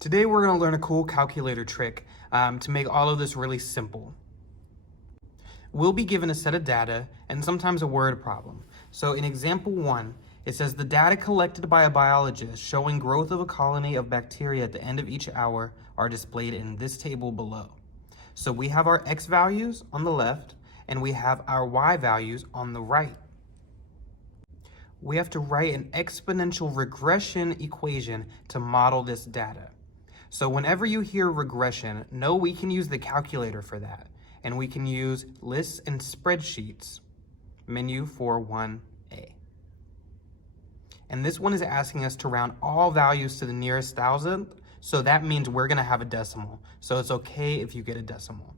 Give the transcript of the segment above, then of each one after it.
Today we're going to learn a cool calculator trick to make all of this really simple. We'll be given a set of data and sometimes a word problem. So in example 1, it says the data collected by a biologist showing growth of a colony of bacteria at the end of each hour are displayed in this table below. So we have our x values on the left and we have our y values on the right. We have to write an exponential regression equation to model this data. So whenever you hear regression, know we can use the calculator for that. And we can use lists and spreadsheets, menu for 1A. And this one is asking us to round all values to the nearest thousandth. So that means we're gonna have a decimal. So it's okay if you get a decimal.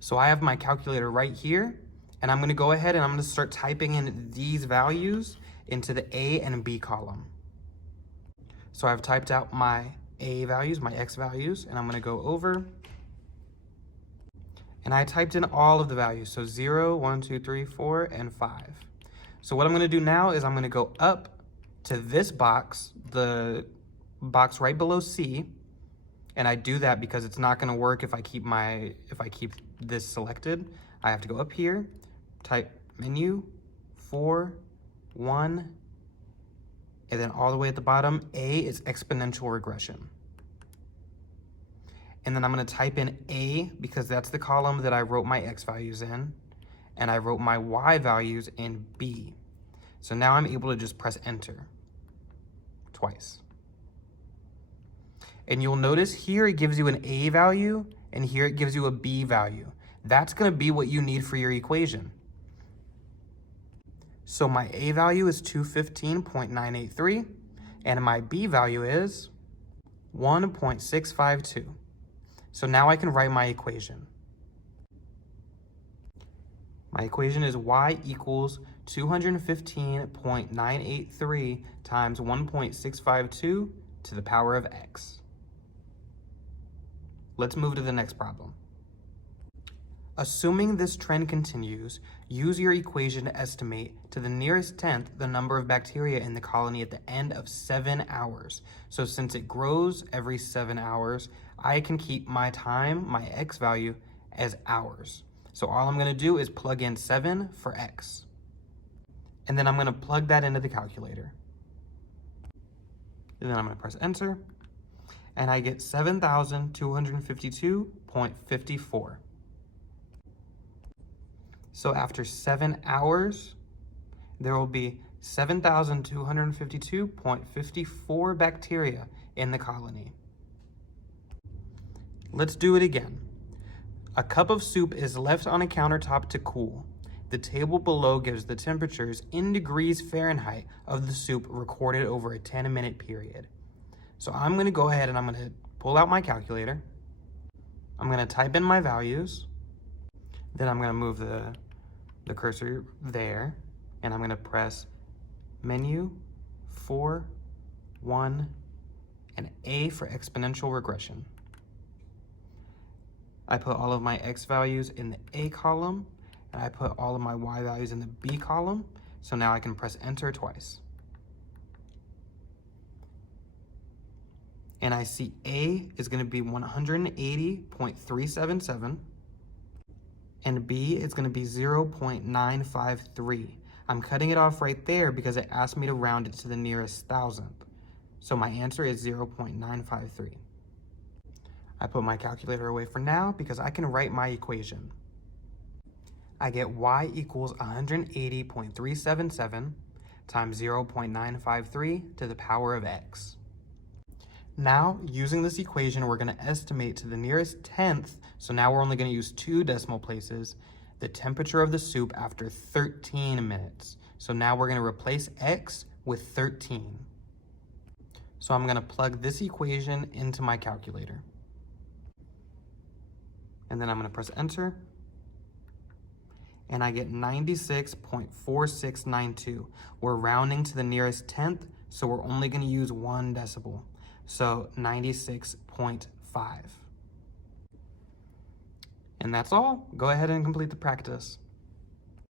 So I have my calculator right here, and I'm gonna go ahead and I'm gonna start typing in these values into the A and B column. So I've typed out my A values, my X values, and I'm gonna go over. And I typed in all of the values, so 0, 1, 2, 3, 4, and 5. So what I'm gonna do now is I'm gonna go up to this box, the box right below C, and I do that because it's not gonna work if I keep this selected. I have to go up here, type menu, 4, 1, and then all the way at the bottom, A is exponential regression. And then I'm gonna type in A because that's the column that I wrote my X values in, and I wrote my Y values in B. So now I'm able to just press enter twice. And you'll notice here it gives you an A value, and here it gives you a B value. That's gonna be what you need for your equation. So my A value is 215.983, and my B value is 1.652. So now I can write my equation. My equation is y equals 215.983 times 1.652 to the power of x. Let's move to the next problem. Assuming this trend continues, use your equation to estimate to the nearest tenth the number of bacteria in the colony at the end of 7 hours. So since it grows every 7 hours, I can keep my time, my x value, as hours. So all I'm gonna do is plug in 7 for x. And then I'm gonna plug that into the calculator. And then I'm gonna press enter, and I get 7,252.54. So after 7 hours, there will be 7,252.54 bacteria in the colony. Let's do it again. A cup of soup is left on a countertop to cool. The table below gives the temperatures in degrees Fahrenheit of the soup recorded over a 10-minute period. So I'm gonna go ahead and I'm gonna pull out my calculator. I'm gonna type in my values. Then I'm gonna move the cursor there, and I'm gonna press menu, 4, 1, and A for exponential regression. I put all of my X values in the A column, and I put all of my Y values in the B column, so now I can press enter twice. And I see A is gonna be 180.377, and B is gonna be 0.953. I'm cutting it off right there because it asked me to round it to the nearest thousandth. So my answer is 0.953. I put my calculator away for now because I can write my equation. I get y equals 180.377 times 0.953 to the power of x. Now, using this equation, we're gonna estimate to the nearest tenth, so now we're only gonna use 2 decimal places, the temperature of the soup after 13 minutes. So now we're gonna replace x with 13. So I'm gonna plug this equation into my calculator. And then I'm gonna press enter, and I get 96.4692. We're rounding to the nearest tenth, so we're only gonna use 1 decibel. So 96.5. And that's all. Go ahead and complete the practice.